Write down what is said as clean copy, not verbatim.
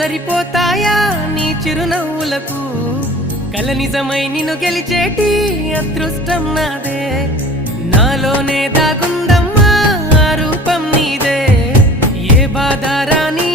సరిపోతాయా నీ చిరునవ్వులకు కల నిజమై నిన్ను గెలిచేటి అదృష్టం నాదే నాలోనే దాగుందమ్మా ఆ రూపం నీదే ఏ బాధ రాని